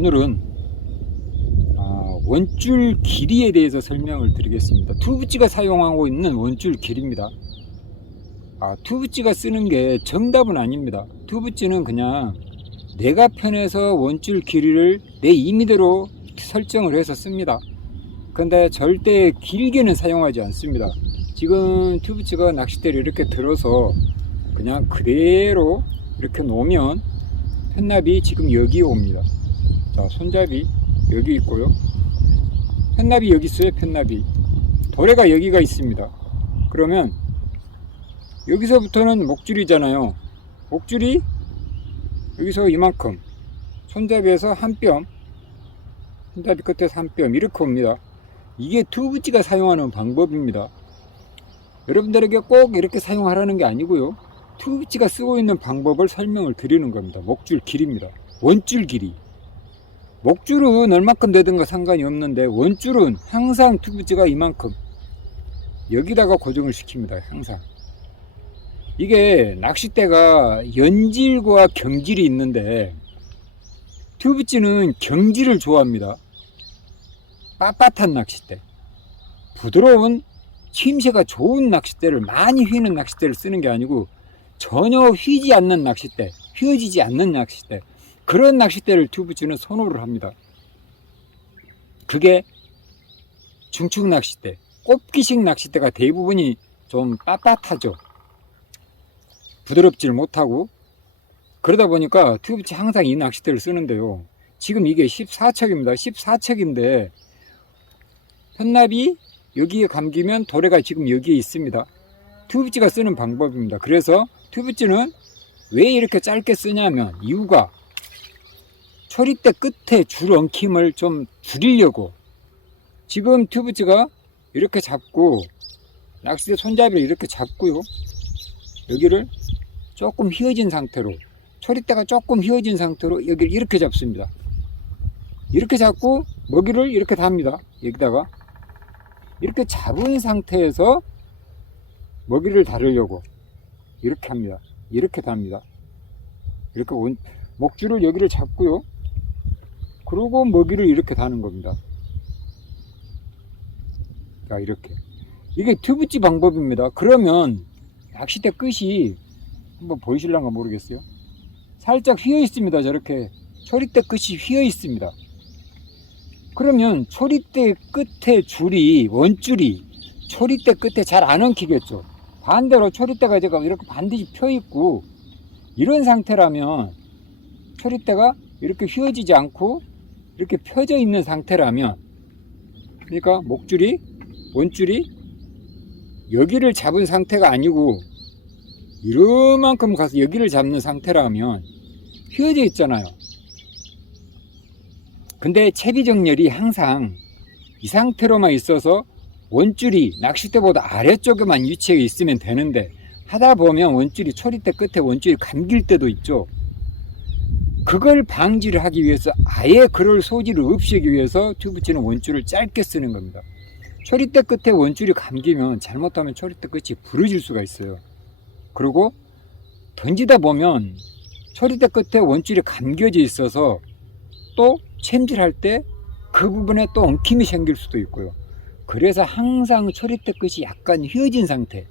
오늘은 원줄 길이에 대해서 설명을 드리겠습니다. 투브찌가 사용하고 있는 원줄 길이입니다. 투브찌가 쓰는 게 정답은 아닙니다. 투브찌는 그냥 내가 편해서 원줄 길이를 내 임의대로 설정을 해서 씁니다. 근데 절대 길게는 사용하지 않습니다. 지금 투브찌가 낚싯대를 이렇게 들어서 그냥 그대로 이렇게 놓으면 팻납이 지금 여기에 옵니다. 자, 손잡이 여기 있고요. 팻납이 여기 있어요. 팻납이 도래가 여기가 있습니다. 그러면 여기서부터는 목줄이잖아요. 목줄이 여기서 이만큼, 손잡이에서 한 뼘, 손잡이 끝에서 한 뼘 이렇게 옵니다. 이게 투브찌가 사용하는 방법입니다. 여러분들에게 꼭 이렇게 사용하라는 게 아니고요, 투브찌가 쓰고 있는 방법을 설명을 드리는 겁니다. 목줄 길이입니다. 원줄 길이. 목줄은 얼마큼 되든가 상관이 없는데 원줄은 항상 투브찌가 이만큼 여기다가 고정을 시킵니다. 항상. 이게 낚싯대가 연질과 경질이 있는데 투브찌는 경질을 좋아합니다. 빳빳한 낚싯대, 부드러운 힘새가 좋은 낚싯대를, 많이 휘는 낚싯대를 쓰는 게 아니고 전혀 휘지 않는 낚싯대, 휘어지지 않는 낚싯대, 그런 낚싯대를 투브찌는 선호를 합니다. 그게 중축 낚싯대, 꼽기식 낚싯대가 대부분이 좀 빳빳하죠. 부드럽질 못하고. 그러다 보니까 투브찌 항상 이 낚싯대를 쓰는데요, 지금 이게 14척입니다. 14척인데 팻납이 여기에 감기면 도래가 지금 여기에 있습니다. 투브찌가 쓰는 방법입니다. 그래서 투브찌는 왜 이렇게 짧게 쓰냐면, 이유가 초리대 끝에 줄 엉킴을 좀 줄이려고. 지금 투브찌가 이렇게 잡고, 낚싯대 손잡이를 이렇게 잡고요, 여기를 조금 휘어진 상태로, 초리대가 조금 휘어진 상태로 여기를 이렇게 잡습니다. 이렇게 잡고 먹이를 이렇게 답니다. 여기다가 이렇게 잡은 상태에서 먹이를 다루려고 이렇게 합니다. 이렇게 답니다. 이렇게 목줄을 여기를 잡고요, 그리고 먹이를 이렇게 다는 겁니다. 자, 이렇게. 이게 투브찌 방법입니다. 그러면 낚싯대 끝이 한번 보이실란가 모르겠어요. 살짝 휘어 있습니다. 저렇게 초리대 끝이 휘어 있습니다. 그러면 초리대 끝에 줄이, 원줄이 초리대 끝에 잘 안 엉키겠죠. 반대로 초리대가 제가 이렇게 반드시 펴 있고 이런 상태라면, 초리대가 이렇게 휘어지지 않고 이렇게 펴져 있는 상태라면, 그러니까 목줄이, 원줄이 여기를 잡은 상태가 아니고 이만큼 가서 여기를 잡는 상태라면 휘어져 있잖아요. 근데 채비 정렬이 항상 이 상태로만 있어서 원줄이 낚싯대보다 아래쪽에만 위치해 있으면 되는데, 하다 보면 원줄이, 초리대 끝에 원줄이 감길 때도 있죠. 그걸 방지를 하기 위해서, 아예 그럴 소지를 없애기 위해서 투브찌는 원줄을 짧게 쓰는 겁니다. 초리대 끝에 원줄이 감기면 잘못하면 초리대 끝이 부러질 수가 있어요. 그리고 던지다 보면 초리대 끝에 원줄이 감겨져 있어서 또 챔질할 때 그 부분에 또 엉킴이 생길 수도 있고요. 그래서 항상 초리대 끝이 약간 휘어진 상태,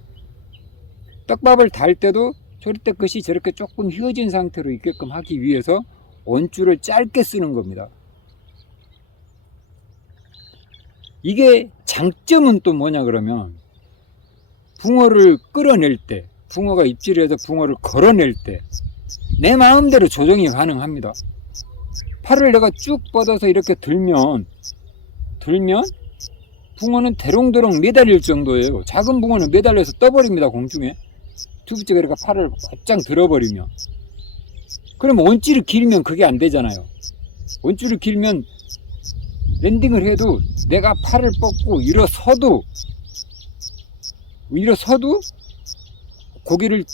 떡밥을 달 때도 초리대 끝이 저렇게 조금 휘어진 상태로 있게끔 하기 위해서 원줄을 짧게 쓰는 겁니다. 이게 장점은 또 뭐냐 그러면, 붕어를 끌어낼 때, 붕어가 입질해서 붕어를 걸어낼 때 내 마음대로 조정이 가능합니다. 팔을 내가 쭉 뻗어서 이렇게 들면 붕어는 대롱대롱 매달릴 정도예요. 작은 붕어는 매달려서 떠버립니다, 공중에. 투브찌가 이렇게 팔을 곧장 들어버리면. 그럼 원줄이 길면 그게 안 되잖아요. 원줄이 길면 랜딩을 해도 내가 팔을 뻗고 일어서도 고기를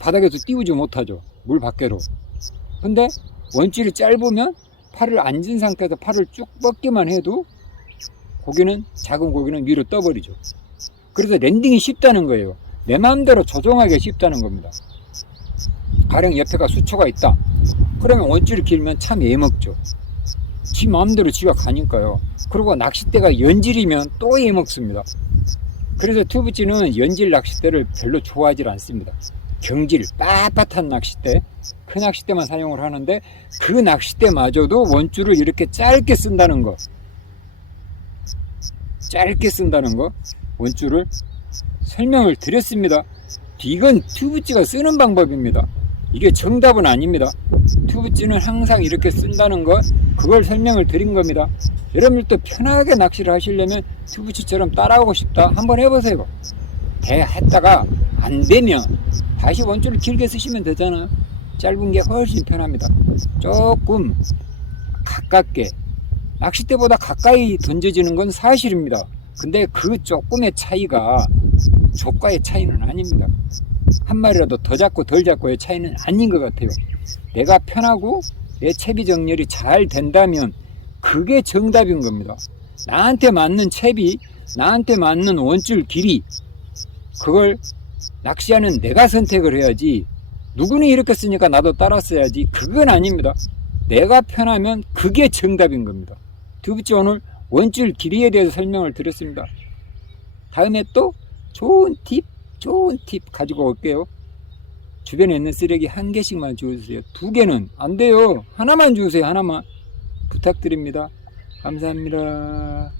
바닥에서 띄우지 못하죠, 물 밖으로. 근데 원줄이 짧으면 팔을 앉은 상태에서 팔을 쭉 뻗기만 해도 작은 고기는 위로 떠버리죠. 그래서 랜딩이 쉽다는 거예요. 내 마음대로 조종하기가 쉽다는 겁니다. 가령 옆에가 수초가 있다. 그러면 원줄이 길면 참 애먹죠. 지 마음대로 지가 가니까요. 그리고 낚싯대가 연질이면 또 해먹습니다. 그래서 투브찌는 연질 낚싯대를 별로 좋아하지 않습니다. 경질, 빳빳한 낚싯대, 그 낚싯대만 사용을 하는데, 그 낚싯대마저도 원줄을 이렇게 짧게 쓴다는 거, 원줄을 설명을 드렸습니다. 이건 투브찌가 쓰는 방법입니다. 이게 정답은 아닙니다. 투브찌는 항상 이렇게 쓴다는 거, 그걸 설명을 드린 겁니다. 여러분들도 편하게 낚시를 하시려면 투브찌처럼 따라하고 싶다, 한번 해보세요. 했다가 안 되면 다시 원줄을 길게 쓰시면 되잖아요. 짧은 게 훨씬 편합니다. 조금 가깝게, 낚싯대보다 가까이 던져지는 건 사실입니다. 근데 그 조금의 차이가 조과의 차이는 아닙니다. 한 마리라도 더 잡고 덜 잡고의 차이는 아닌 것 같아요. 내가 편하고 내 채비 정렬이 잘 된다면 그게 정답인 겁니다. 나한테 맞는 채비, 나한테 맞는 원줄 길이, 그걸 낚시하는 내가 선택을 해야지, 누구는 이렇게 쓰니까 나도 따라 써야지, 그건 아닙니다. 내가 편하면 그게 정답인 겁니다. 투브찌 오늘 원줄 길이에 대해서 설명을 드렸습니다. 다음에 또 좋은 팁 가지고 올게요. 주변에 있는 쓰레기 1개씩만 주우세요. 2개는 안 돼요. 하나만 주우세요. 하나만 부탁드립니다. 감사합니다.